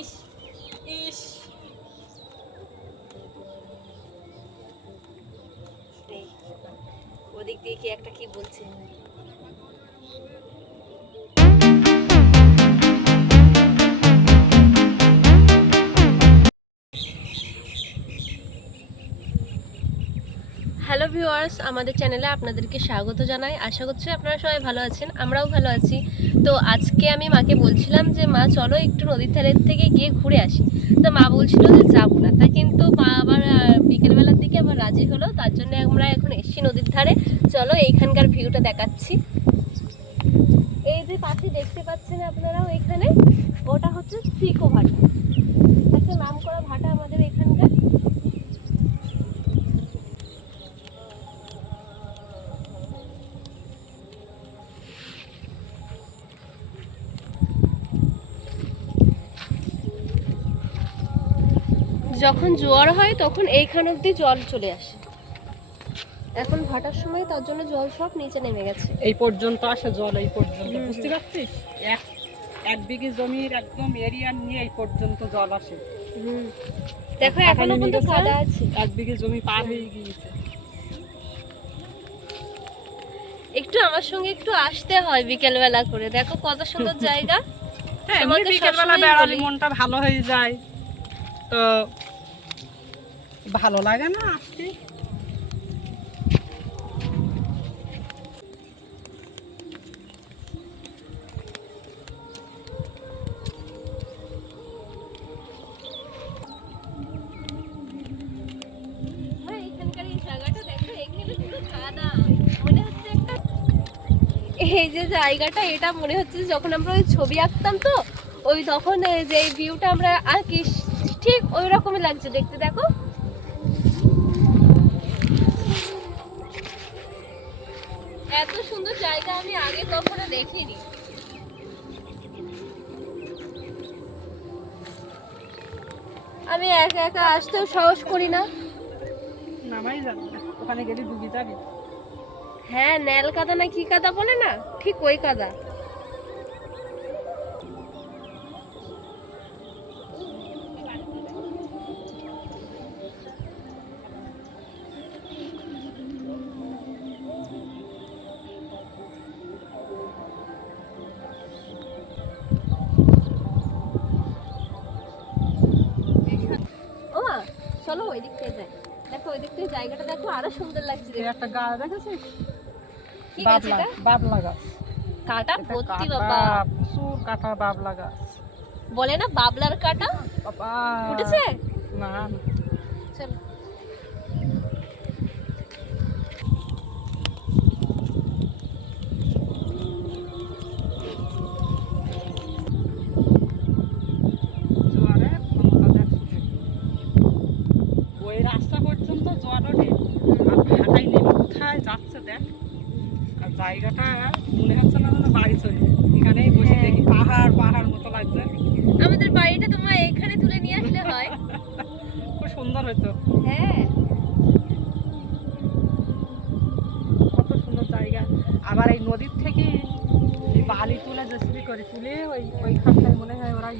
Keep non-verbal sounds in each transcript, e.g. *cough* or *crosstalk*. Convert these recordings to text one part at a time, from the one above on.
ইস ইস। ওদিক দিয়ে কি একটা কি বলছে? ভিউয়ার্স আমাদের চ্যানেলে আপনাদেরকে স্বাগত জানাই। আশা করছি আপনারা সবাই ভালো আছেন, আমরাও ভালো আছি। তো আজকে আমি মাকে বলছিলাম যে, মা, চলো একটু নদীর ধারের থেকে গিয়ে ঘুরে আসি। তো মা বলছিল যে, যাব না। তা কিন্তু মা আবার বিকেলবেলার দিকে আবার রাজি হলো। তার জন্য আমরা এখন এসছি নদীর ধারে। চলো এইখানকার ভিউটা দেখাচ্ছি। এই যে পাখি দেখতে পাচ্ছেন আপনারাও এখানে, ওটা হচ্ছে সিকো যখন জোয়ার হয় তখন এইখান অবধি জল চলে আসে। এখন ভাটার সময় তার জন্য জল সব নিচে নেমে গেছে। এই পর্যন্ত আসে জল এই পর্যন্ত। বুঝতে পারছিস? এক এক বিঘে জমির একদম এরিয়া নিয়ে এই পর্যন্ত জল আসে। দেখো এখনও কিন্তু কাদা আছে? এক বিঘে জমি পার হয়ে গিয়েছে। একটু আমার সঙ্গে একটু আসতে হয় বিকেল বেলা করে। দেখো কত সুন্দর *laughs* জায়গা। হ্যাঁ এমনি বিকেলবেলা বেড়ালে মনটা ভালো হয়ে যায়। তো ভালো লাগে না আসতে এই যে জায়গাটা, এটা মনে হচ্ছে যখন আমরা ওই ছবি আঁকতাম তো, ওই তখন যে ভিউটা আমরা আঁকি, ঠিক ওই রকমই লাগছে দেখতে, দেখো। এত সুন্দর জায়গা আমি আগে কখনো দেখিনি। আমি একা একা আসতেও সাহস করি না। নামাই যাবে ওখানে গেলে ডুবে যাবে। হ্যাঁ নেল কাদা না কি কাদা বলে না? ঠিক ওই কাদা। চলো ওই দিক থেকে যাই। দেখো ওই দিক থেকে জায়গাটা দেখো আরও সুন্দর লাগছে একটা গাছ দেখেছিস? কি গাছ এটা? বাবলা গাছ। কাটা? ভর্তি বাবা। প্রচুর কাটা বাবলা গাছ। বলে না বাবলার কাটা? বাবা। ফুটেছে? না। চলো জোয়ারে ক্ষমতা দেখছে ওই রাস্তা পর্যন্ত জোয়ার ওঠে আর ভাটাই নেমে কোথায় যাচ্ছে দেখ। আর জায়গাটা মনে হচ্ছে না যেন বাড়ি চলে। এখানেই বসে। দেখি পাহাড় পাহাড় মতো লাগছে। আমাদের বাড়িটা তোমার এখানে তুলে নিয়ে আসলে হয়। *laughs* খুব সুন্দর হতো হ্যাঁ। কত সুন্দর জায়গা। আবার এই নদীর থেকে বালি তুলে জেসিবি করে তুলে ওই ওইখানটায় মনে হয় ওরা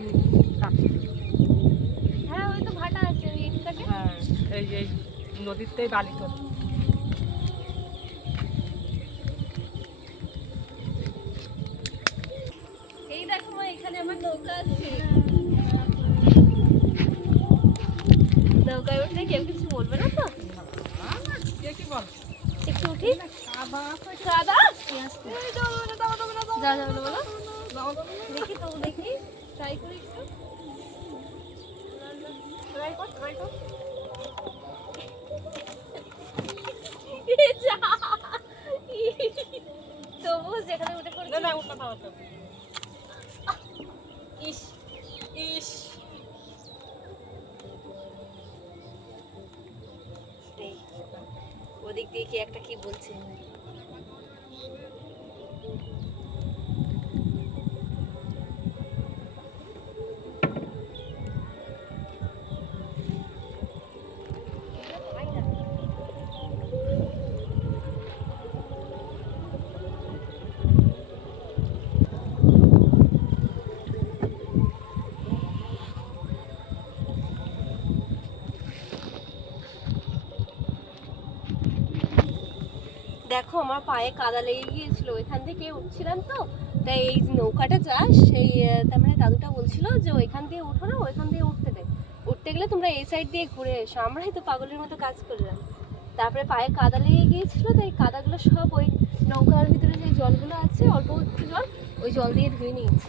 হ্যাঁ ওই তো ভাটা আছে ওই হ্যাঁ এই এই নদীরতেই বালি তোলে এই দেখো মা এখানে আমার নৌকা আছে নৌকায় উঠলে কেউ কিছু বলবে না তো একটু উঠি যাও, যাও, যাও, যাও, বলো। দেখি তো দেখি ট্রাই করি একটু ট্রাই কর ট্রাই কর তবু যেখানে উঠে না পড়ছি না ওটা দাও কি একটা কি বলছে? দেখো, আমার পায়ে কাদা লেগে গিয়েছিল। ওইখান থেকে উঠছিলাম তো তাই এই নৌকাটা যা সেই তার মানে দাদুটা বলছিল যে ওইখান দিয়ে উঠো না, ওইখান দিয়ে উঠতে দেয় উঠতে গেলে তোমরা এই সাইড দিয়ে ঘুরে এসো, আমরাই তো পাগলের মতো কাজ করলাম। তারপরে পায়ে কাদা লেগে গিয়েছিল, তাই কাদাগুলো সব ওই নৌকার ভিতরে যে জলগুলো আছে অল্প একটু জল, ওই জল দিয়ে ধুয়ে নিয়েছি।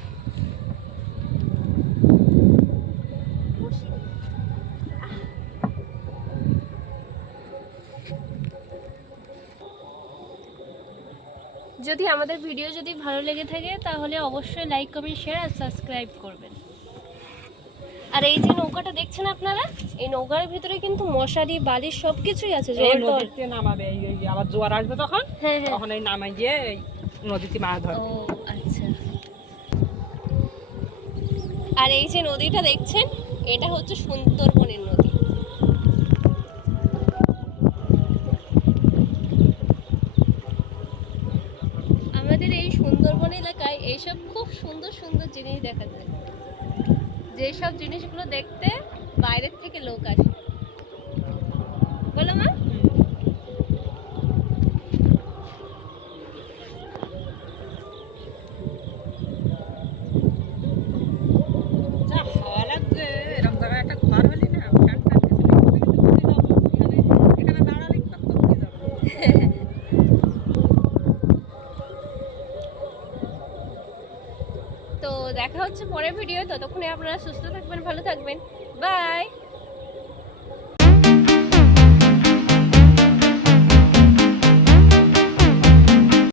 যদি আমাদের ভিডিও যদি ভালো লেগে থাকে তাহলে অবশ্যই লাইক কমেন্ট শেয়ার আর সাবস্ক্রাইব করবেন। আর এই যে নৌকাটা দেখছেন আপনারা? এই নৌকার ভিতরে কিন্তু মশারি বালিশ সব কিছুই আছে জল নামাবে আবার জোয়ার আসবে তখন? হ্যাঁ হ্যাঁ। তখন এই নামাই গিয়ে নদীতে মাছ ধরে ও আচ্ছা। আর এই যে নদীটা দেখছেন? এটা হচ্ছে সুন্দরবনের নদী। এইসব খুব সুন্দর সুন্দর জিনিস দেখা যায়। যেসব জিনিসগুলো দেখতে বাইরের থেকে লোক আসে। বলো মা যা হাওয়া লাগছে এরকম জায়গায় একটা ঘর হলি না ফ্যান ফ্যান কিছু নেই, কিন্তু ঘুরে যাব। এখানে- এখানে দাঁড়ালে একটু তো ঘুরে যাব। তো দেখা হচ্ছে পরের ভিডিও ততক্ষণে আপনারা সুস্থ থাকবেন ভালো থাকবেন। বাই